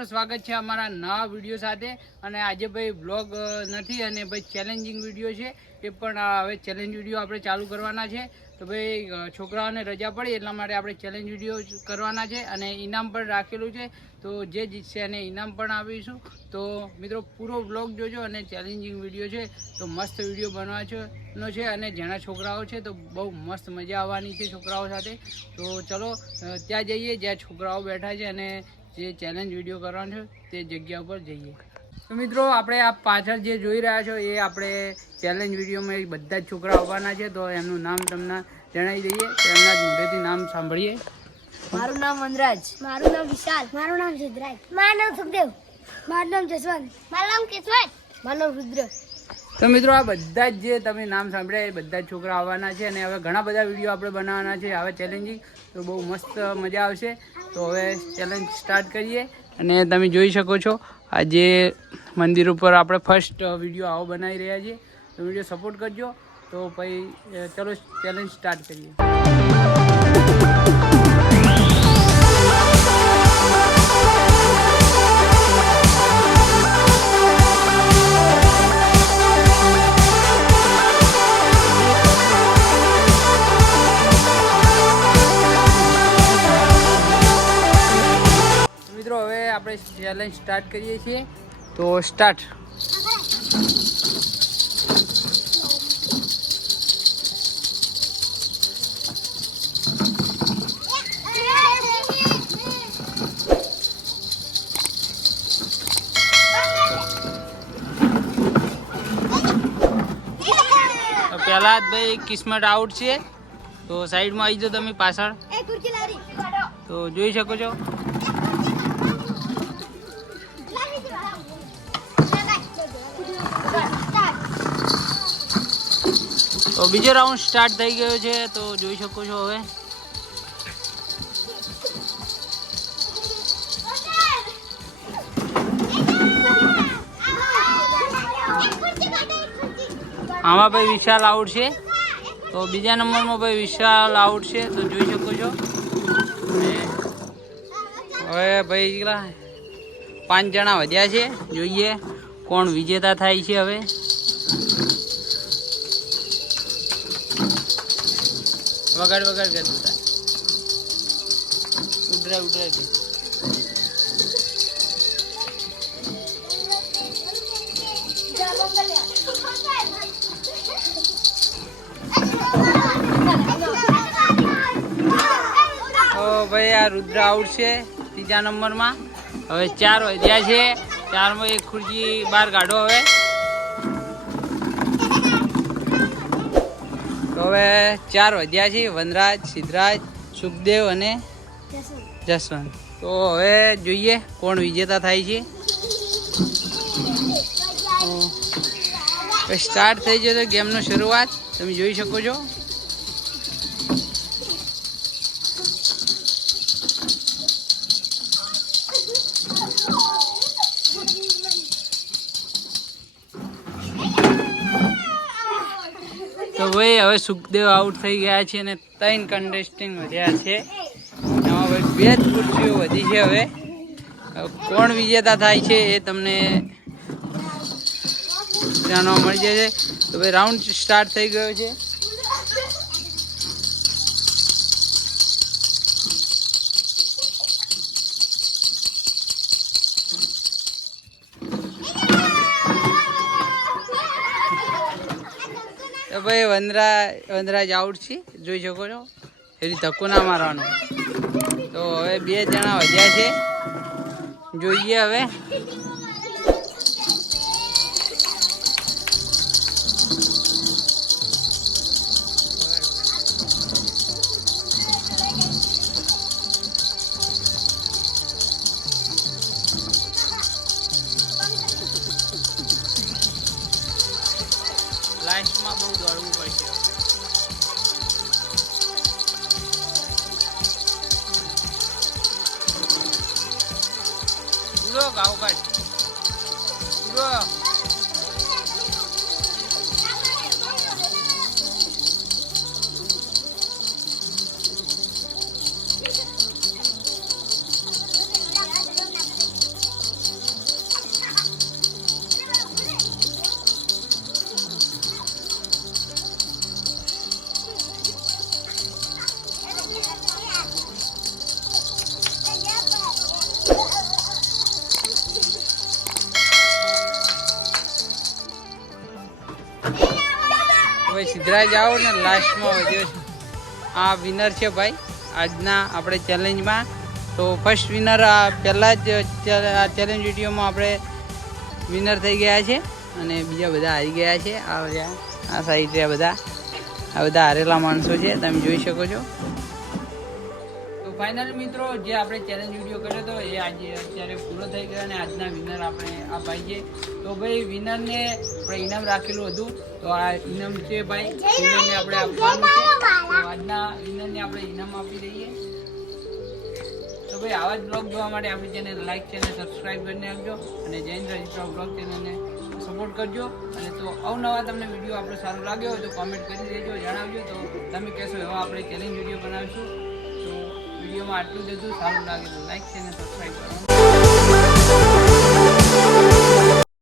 મિત્રો સ્વાગત છે અમારા નવા વીડિયો સાથે. અને આજે ભાઈ બ્લોગ નથી, અને ભાઈ ચેલેન્જિંગ વીડિયો છે. એ પણ હવે ચેલેન્જ વીડિયો આપણે ચાલુ કરવાના છે. તો ભાઈ છોકરાઓને રજા પડી એટલા માટે આપણે ચેલેન્જ વીડિયો કરવાના છે અને ઇનામ પણ રાખેલું છે. તો જે જીતશે એને ઇનામ પણ આપીશું. તો મિત્રો પૂરો બ્લોગ જોજો અને ચેલેન્જિંગ વીડિયો છે. તો મસ્ત વીડિયો બનવા છે અને જેના છોકરાઓ છે તો બહુ મસ્ત મજા આવવાની છે છોકરાઓ સાથે. તો ચલો ત્યાં જઈએ જ્યાં છોકરાઓ બેઠા છે અને જે ચેલેન્જ વીડિયો કરવાનો છે તે જગ્યા ઉપર જઈએ. તો મિત્રો આપણે આ પાછળ જે જોઈ રહ્યા છો એ આપણે ચેલેન્જ વિડીયોમાં એ બધા જ છોકરા આવવાના છે તો એમનું નામ તમને જણાવી દઈએ એમના જ મોઢેથી નામ સાંભળીએ. મારું નામ વનરાજ. મારું નામ વિશાલ. મારું નામ સિદ્ધરાજ મારું નામ સુખદેવ. મારું નામ જસવંત. મારું નામ કેશવંત. મારું નામ રુદ્ર. તો મિત્રો આ બધા જ જે તમે નામ સાંભળ્યા એ બધા જ છોકરા આવવાના છે અને હવે ઘણા બધા વીડિયો આપણે બનાવવાના છે હવે ચેલેન્જિંગ તો બહુ મસ્ત મજા આવશે. તો હવે ચેલેન્જ સ્ટાર્ટ કરીએ અને તમે જોઈ શકો છો આજે મંદિર ઉપર આપણે ફર્સ્ટ વીડિયો આવો બનાવી રહ્યા છીએ. તો વીડિયો સપોર્ટ કરજો. તો પછી ચલો ચેલેન્જ સ્ટાર્ટ કરીએ. આપણે ચેલેન્જ સ્ટાર્ટ કરીએ છીએ. તો સ્ટાર્ટ તો પહેલા ભાઈ કિસ્મત આઉટ છે. તો સાઈડમાં આવી જાઓ તમે પાછળ. તો જોઈ શકો છો. બીજો રાઉન્ડ સ્ટાર્ટ થઈ ગયો છે, તો જોઈ શકો છો હવે. આમાં ભાઈ વિશાલ આઉટ છે. તો બીજા નંબરમાં ભાઈ વિશાલ આઉટ છે, તો જોઈ શકો છો. હવે ભાઈ કેટલા? પાંચ જણા વધ્યા છે. જોઈએ કોણ વિજેતા થાય છે હવે. વગાડ વગાડ કરતું થાય ઉડરાય ઉડરાય કે તો ભાઈ, આ રુદ્ર આઉટ છે ત્રીજા નંબરમાં. હવે ચાર વધ્યા છે. ચારમાં એક ખુરજી બહાર કાઢો હવે. હવે ચાર વધ્યા છે. વનરાજ, સિદ્ધરાજ, સુખદેવ અને જસવંત. તો હવે જોઈએ કોણ વિજેતા થાય છે. સ્ટાર્ટ થઈ ગયો તો ગેમનો શરૂઆત. તમે જોઈ શકો છો. હવે સુખદેવ આઉટ થઈ ગયા છે અને ત્રણ કન્ટેસ્ટિંગ વધ્યા છે. એમાં ભાઈ બે જ ખુરશીઓ વધી છે હવે. કોણ વિજેતા થાય છે એ તમને જાણવા મળી જશે. તો ભાઈ રાઉન્ડ સ્ટાર્ટ થઈ ગયો છે. તો ભાઈ વનરા વનરાજ આઉટ છે. જોઈ શકો છો. એની ધક્કો ના મારવાનો. તો હવે બે જણા વધ્યા છે. જોઈએ હવે. લાસ્ટમાં બહુ દોડવું પડશે પૂરો કાઢ પૂરો ભાઈ સિદ્ધરાજ આવો ને લાસ્ટમાં વધ્યો આ વિનર છે ભાઈ. આજના આપણે ચેલેન્જમાં તો ફર્સ્ટ વિનર આ પહેલાં જ આ ચેલેન્જ વિડીયોમાં આપણે વિનર થઈ ગયા છે. અને બીજા બધા હારી ગયા છે. આ બધા આ સાઈડ રહ્યા બધા. આ બધા હારેલા માણસો છે. તમે જોઈ શકો છો. ફાઇનલ મિત્રો, જે આપણે ચેલેન્જ વીડિયો કર્યો હતો, એ આજે અત્યારે પૂરો થઈ ગયો અને આજના વિનર આપણે આ ભાઈ છે. તો ભાઈ વિનરને આપણે ઇનામ રાખેલું હતું. તો આ ઇનામ છે ભાઈ વિનરને આપણે આપવાનું છે. તો આજના વિનરને આપણે ઇનામ આપી દઈએ. તો ભાઈ, આવા જ બ્લોગ જોવા માટે આપણી ચેનલ લાઈક ચેનલ સબસ્ક્રાઈબ કરીને આપજો અને જૈન રજિસ્ટર બ્લોગ ચેનલને સપોર્ટ કરજો. અને તો અવનવા તમને વીડિયો આપણો સારો લાગ્યો હોય તો કોમેન્ટ કરી દેજો, જણાવજો. તો તમે કહેશો એવા આપણે ચેલેન્જ વીડિયો બનાવીશું. વિડીયોમાં આટલું જ સારું લાગે તો લાઈક છે અને સબસ્ક્રાઈબ કરવાનું